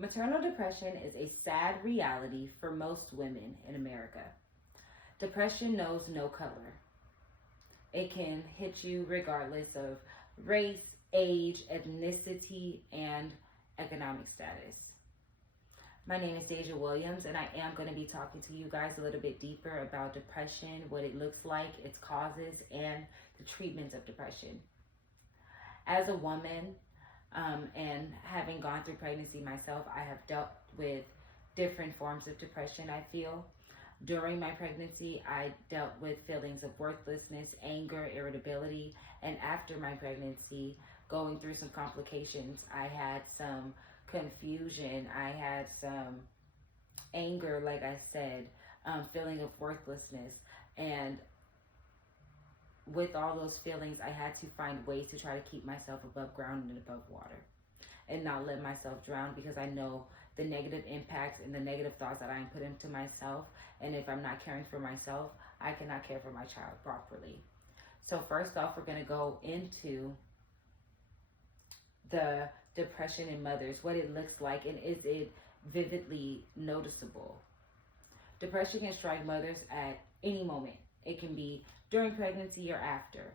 Maternal depression is a sad reality for most women in America. Depression knows no color. It can hit you regardless of race, age, ethnicity, and economic status. My name is Deja Williams, and I am going to be talking to you guys a little bit deeper about depression, what it looks like, its causes, and the treatments of depression. As a woman, and having gone through pregnancy myself, I have dealt with different forms of depression, I feel. During my pregnancy, I dealt with feelings of worthlessness, anger, irritability, and after my pregnancy, going through some complications, I had some confusion, I had some anger, like I said, feeling of worthlessness, and with all those feelings, I had to find ways to try to keep myself above ground and above water and not let myself drown, because I know the negative impacts and the negative thoughts that I am putting to myself. And if I'm not caring for myself, I cannot care for my child properly. So first off, we're going to go into the depression in mothers, what it looks like, and is it vividly noticeable. Depression can strike mothers at any moment. It can be during pregnancy or after.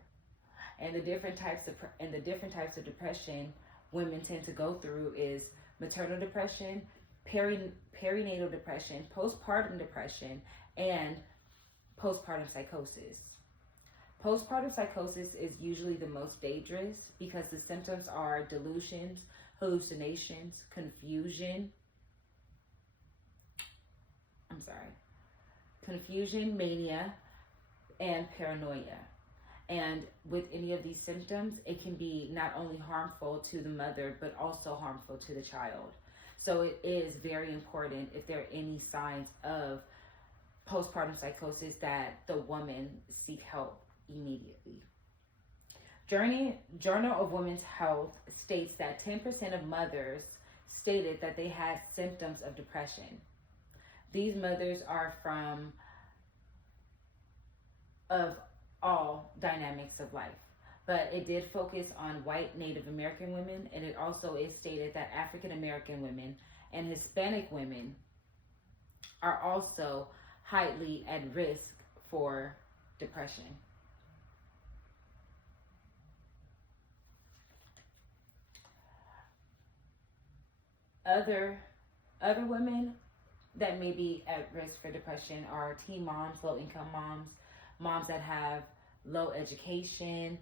And the different types of depression women tend to go through is maternal depression, perinatal depression, postpartum depression, and postpartum psychosis. Postpartum psychosis is usually the most dangerous because the symptoms are delusions, hallucinations, confusion, mania, and paranoia. And with any of these symptoms, it can be not only harmful to the mother, but also harmful to the child. So it is very important, if there are any signs of postpartum psychosis, that the woman seek help immediately. Journal of Women's Health states that 10% of mothers stated that they had symptoms of depression. These mothers are of all dynamics of life, but it did focus on white Native American women, and it also is stated that African American women and Hispanic women are also highly at risk for depression. Other women that may be at risk for depression are teen moms, low-income moms, moms that have low education,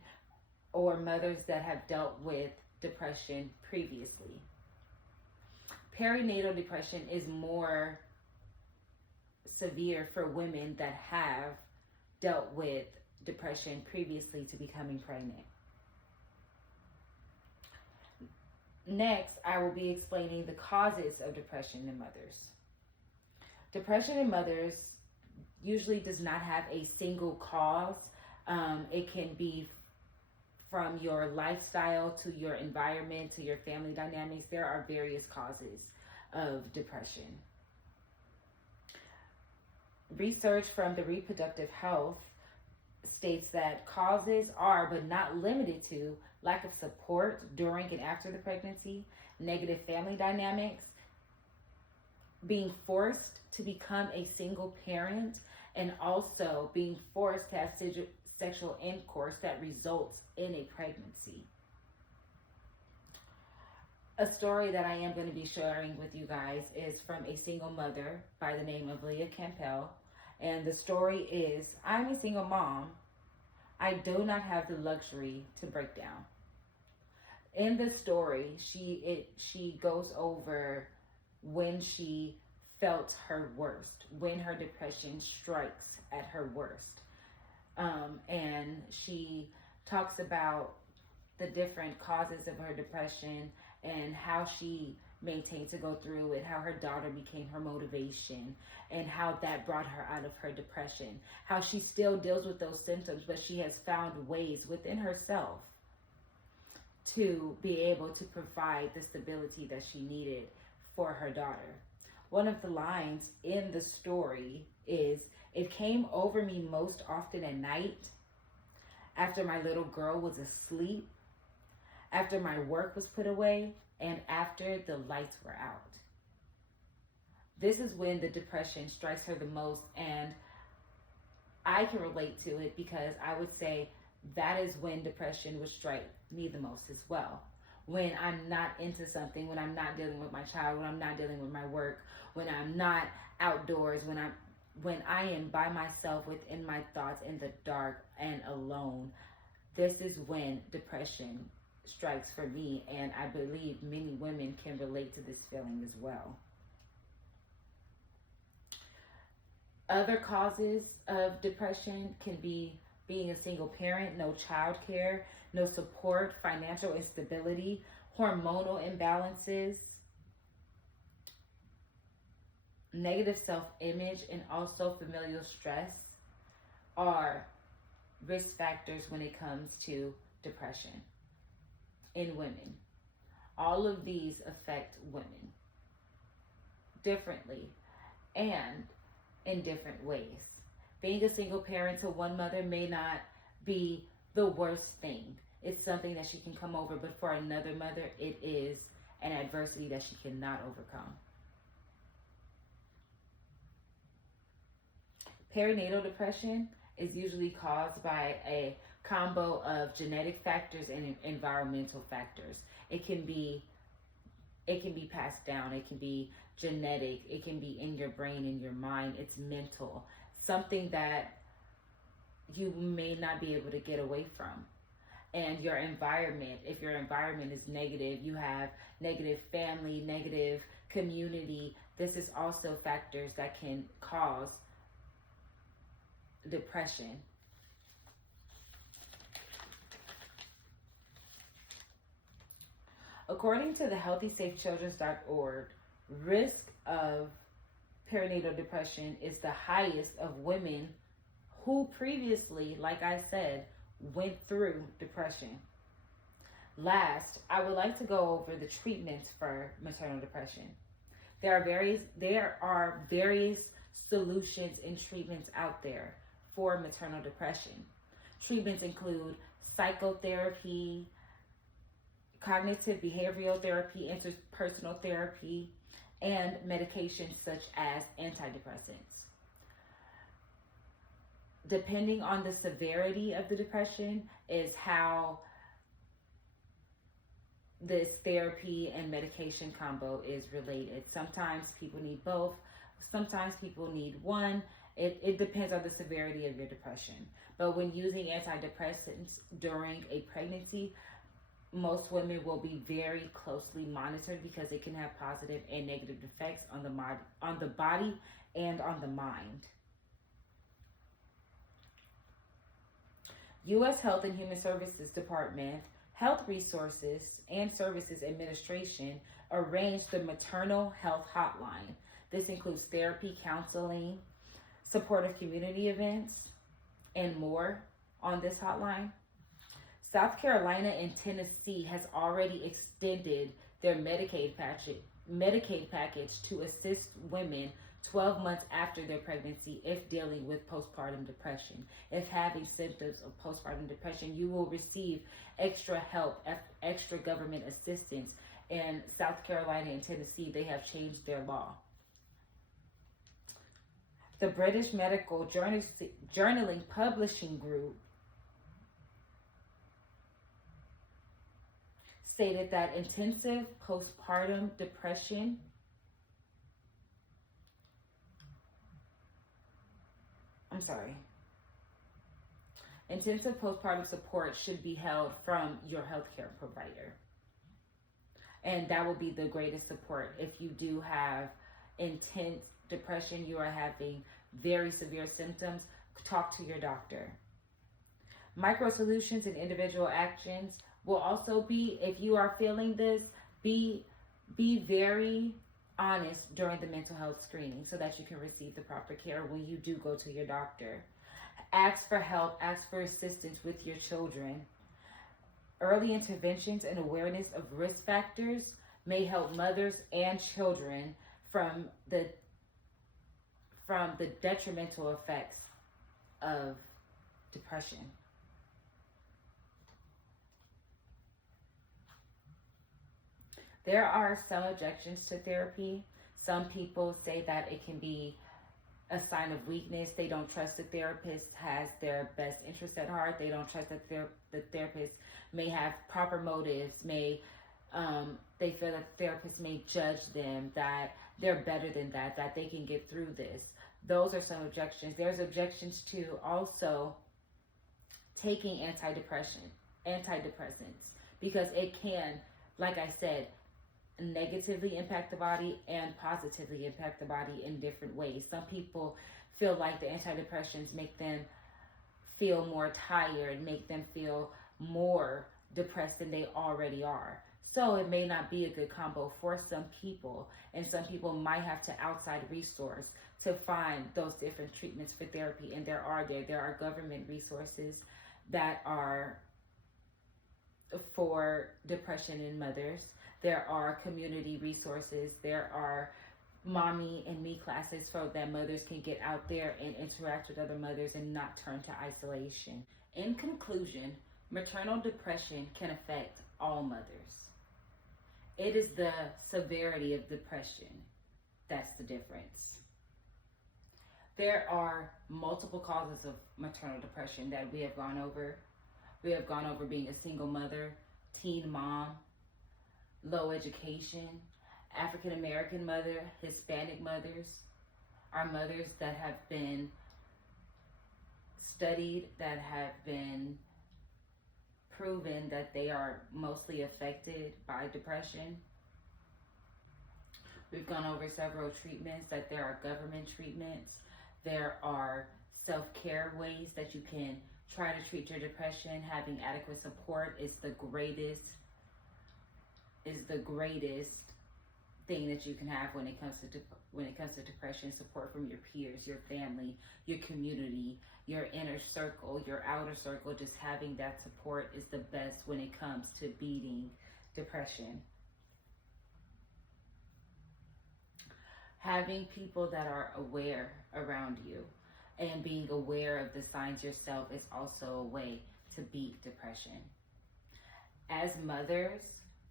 or mothers that have dealt with depression previously. Perinatal depression is more severe for women that have dealt with depression previously to becoming pregnant. Next, I will be explaining the causes of depression in mothers. Depression in mothers usually does not have a single cause. It can be from your lifestyle to your environment to your family dynamics. There are various causes of depression. Research from the Reproductive Health states that causes are, but not limited to, lack of support during and after the pregnancy, negative family dynamics, being forced to become a single parent, and also being forced to have sexual intercourse that results in a pregnancy. A story that I am going to be sharing with you guys is from a single mother by the name of Leah Campbell. And the story is, I'm a single mom. I do not have the luxury to break down. In the story, she goes over when she felt her worst, when her depression strikes at her worst. And she talks about the different causes of her depression and how she maintained to go through it, how her daughter became her motivation, and how that brought her out of her depression, how she still deals with those symptoms, but she has found ways within herself to be able to provide the stability that she needed for her daughter. One of the lines in the story is, "It came over me most often at night, after my little girl was asleep, after my work was put away, and after the lights were out." This is when the depression strikes her the most, and I can relate to it because I would say that is when depression would strike me the most as well. When I'm not into something, when I'm not dealing with my child, when I'm not dealing with my work, when I'm not outdoors, when I am by myself within my thoughts in the dark and alone, this is when depression strikes for me, and I believe many women can relate to this feeling as well. Other causes of depression can be being a single parent, no child care, no support, financial instability, hormonal imbalances, negative self-image, and also familial stress are risk factors when it comes to depression in women. All of these affect women differently and in different ways. Being a single parent to one mother may not be the worst thing. It's something that she can come over, but for another mother, it is an adversity that she cannot overcome. Perinatal depression is usually caused by a combo of genetic factors and environmental factors. It can be passed down. It can be genetic. It can be in your brain, in your mind. It's mental. Something that you may not be able to get away from. And your environment, if your environment is negative, you have negative family, negative community, this is also factors that can cause depression. According to the HealthySafeChildren.org, risk of perinatal depression is the highest of women who previously, like I said, went through depression. Last, I would like to go over the treatments for maternal depression. There are various solutions and treatments out there for maternal depression. Treatments include psychotherapy, cognitive behavioral therapy, interpersonal therapy, and medications such as antidepressants. Depending on the severity of the depression is how this therapy and medication combo is related. Sometimes people need both. Sometimes people need one. It depends on the severity of your depression. But when using antidepressants during a pregnancy, most women will be very closely monitored because it can have positive and negative effects on the body and on the mind. U.S. Health and Human Services Department, Health Resources and Services Administration arranged the Maternal Health Hotline. This includes therapy, counseling, supportive community events, and more on this hotline. South Carolina and Tennessee has already extended their Medicaid package to assist women 12 months after their pregnancy if dealing with postpartum depression. If having symptoms of postpartum depression, you will receive extra help, extra government assistance. In South Carolina and Tennessee, they have changed their law. The British Medical Journaling Publishing Group stated that intensive postpartum depression intensive postpartum support should be held from your healthcare provider. And that will be the greatest support. If you do have intense depression, you are having very severe symptoms, talk to your doctor. Micro solutions and individual actions will also be, if you are feeling this, be very honest during the mental health screening so that you can receive the proper care when you do go to your doctor. Ask for help, ask for assistance with your children. Early interventions and awareness of risk factors may help mothers and children from the detrimental effects of depression. There are some objections to therapy. Some people say that it can be a sign of weakness. They don't trust the therapist has their best interest at heart. They don't trust that the therapist may have proper motives, they feel that the therapist may judge them, that they're better than that, that they can get through this. Those are some objections. There's objections to also taking antidepressants, because it can, like I said, negatively impact the body and positively impact the body in different ways. Some people feel like the antidepressants make them feel more tired, make them feel more depressed than they already are. So it may not be a good combo for some people, and some people might have to outside resource to find those different treatments for therapy. And there are government resources that are for depression in mothers. There are community resources. There are mommy and me classes so that mothers can get out there and interact with other mothers and not turn to isolation. In conclusion, maternal depression can affect all mothers. It is the severity of depression that's the difference. There are multiple causes of maternal depression that we have gone over. We have gone over being a single mother, teen mom, low education, African American mother, Hispanic mothers, our mothers that have been studied, that have been proven that they are mostly affected by depression. We've gone over several treatments, that there are government treatments. There are self-care ways that you can try to treat your depression. Having adequate support is the greatest thing that you can have when it comes to depression. Support from your peers, your family, your community, your inner circle, your outer circle. Just having that support is the best when it comes to beating depression. Having people that are aware around you and being aware of the signs yourself is also a way to beat depression. As mothers,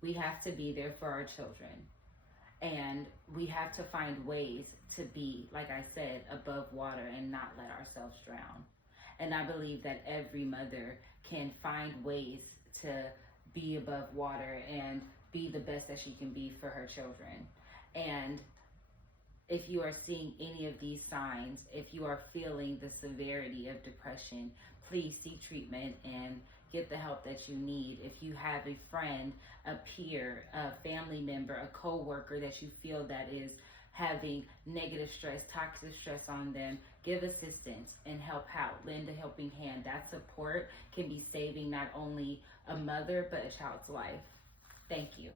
we have to be there for our children. And we have to find ways to be, like I said, above water and not let ourselves drown. And I believe that every mother can find ways to be above water and be the best that she can be for her children. And if you are seeing any of these signs, if you are feeling the severity of depression, please seek treatment and get the help that you need. If you have a friend, a peer, a family member, a co-worker that you feel that is having negative stress, toxic stress on them, give assistance and help out. Lend a helping hand. That support can be saving not only a mother, but a child's life. Thank you.